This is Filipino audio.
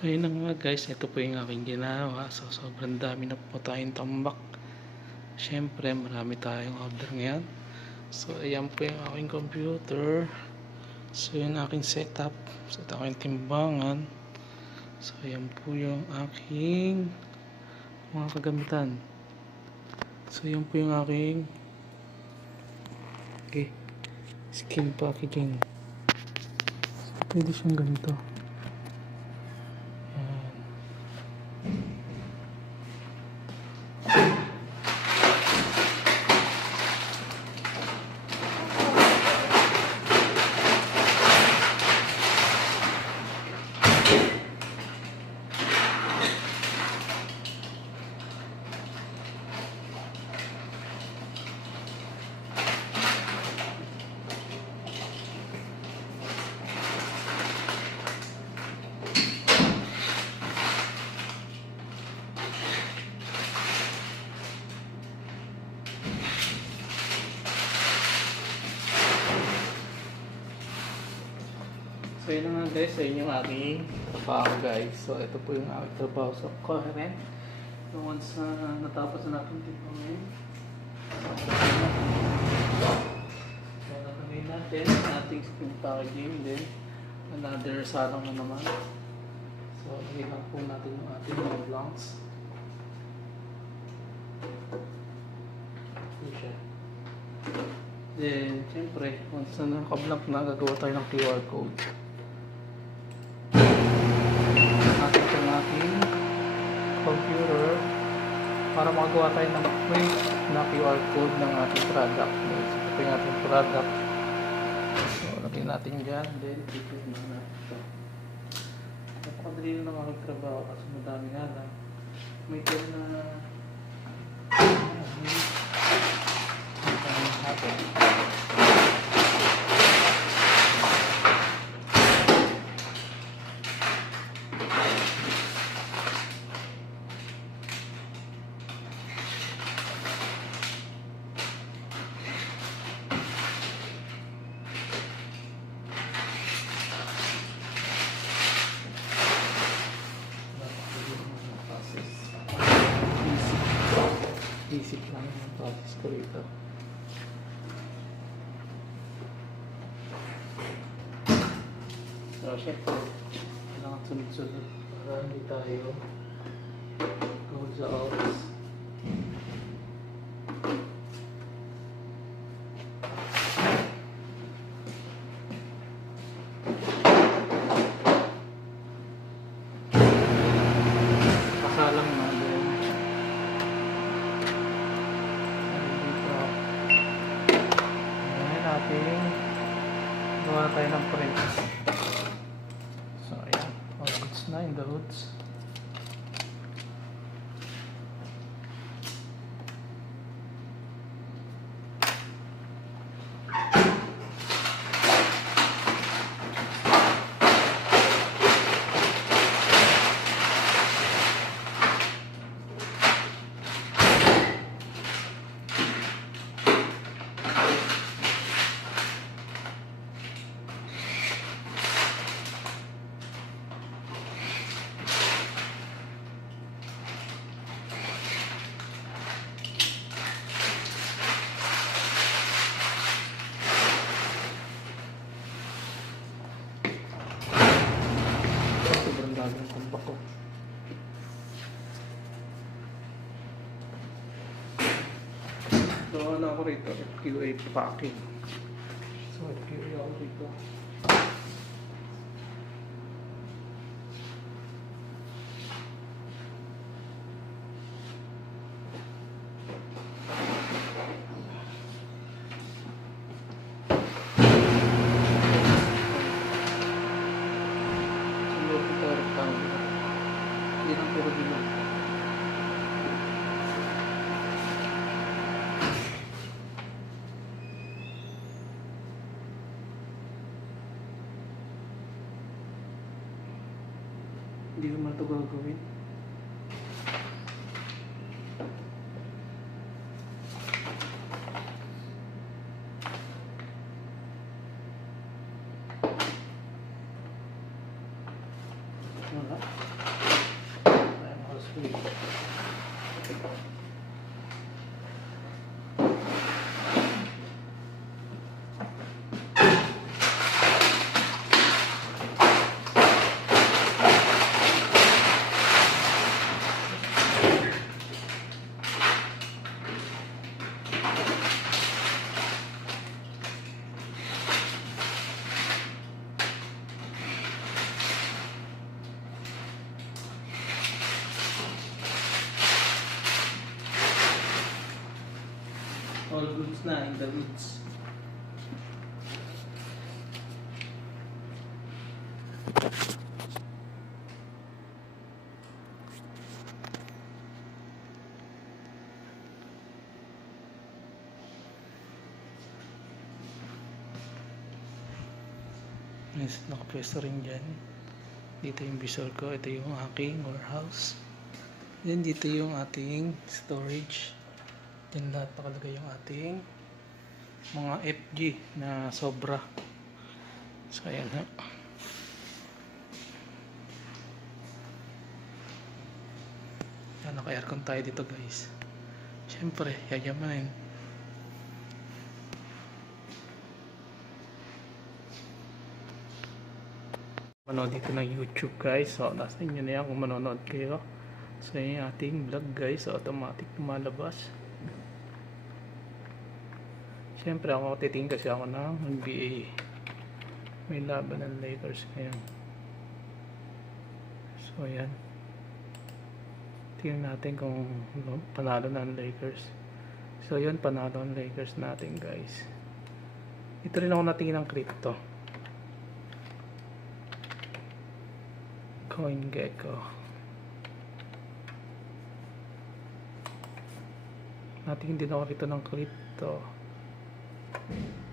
So yun nga guys, ito po yung aking ginawa. So sobrang dami na po tayong tambak. Siyempre marami tayong order ngayon. So ayan po yung aking computer. So yun aking setup. So ito aking timbangan. So ayan po yung aking mga kagamitan. So yun po yung aking okay, skin packaging. So, pwede siyang ganito. So yun nga guys, sa inyo aking trabaho guys. So ito po yung aking trabaho sa Coherent. So once na natapos na natin tipangin. So natangin natin ating screen packaging din. Another sarang na naman. So lagyan lang po natin yung ating mga blanks. Ito siya. Then, siyempre, once na nakablank na, gagawa tayo ng QR code. Natin sa ating computer para makagawa tayo ng quick na QR code ng ating product. So, ito yung ating product. So, lagyan natin dyan. Then, i-click na natin ito. Napakadali na ng aking trabaho kasi madami nga lang. May time na Happen. Isip lang yung process ko rito. So, syempre, kailangan sunod-sunod para hindi tayo go sa office. Kasalang na din. Dito. Ngayon natin gawa tayo ng print. So, ayan. All goods na in the hoods. Sobrang dami ng tambak ko. So, ano ako rito? FQA packing. So, FQA ako rito. Hindi ko man ito gagawin. Wala. All goods na in the goods. Yes, nakapwesto rin dyan. Dito yung visor ko. Ito yung aking warehouse. Then dito yung ating storage. Yan lahat nakalagay yung ating mga FG na sobra. So ayan ha. Yan, naka-aircon tayo dito guys. Siyempre, yayamanin. Manood dito ng YouTube guys. So, nasa inyo na yan kung manonood kayo. So, yun yung ating vlog guys. So, automatic lumalabas. Siyempre ako titingin kasi ako ng NBA. May laban ng Lakers ngayon. So yan. Tingnan natin kung panalo na ang Lakers. So yun, panalo ang Lakers natin guys. Ito rin ako natingin ng crypto. CoinGecko. Natingin din ako rito ng crypto. Amen.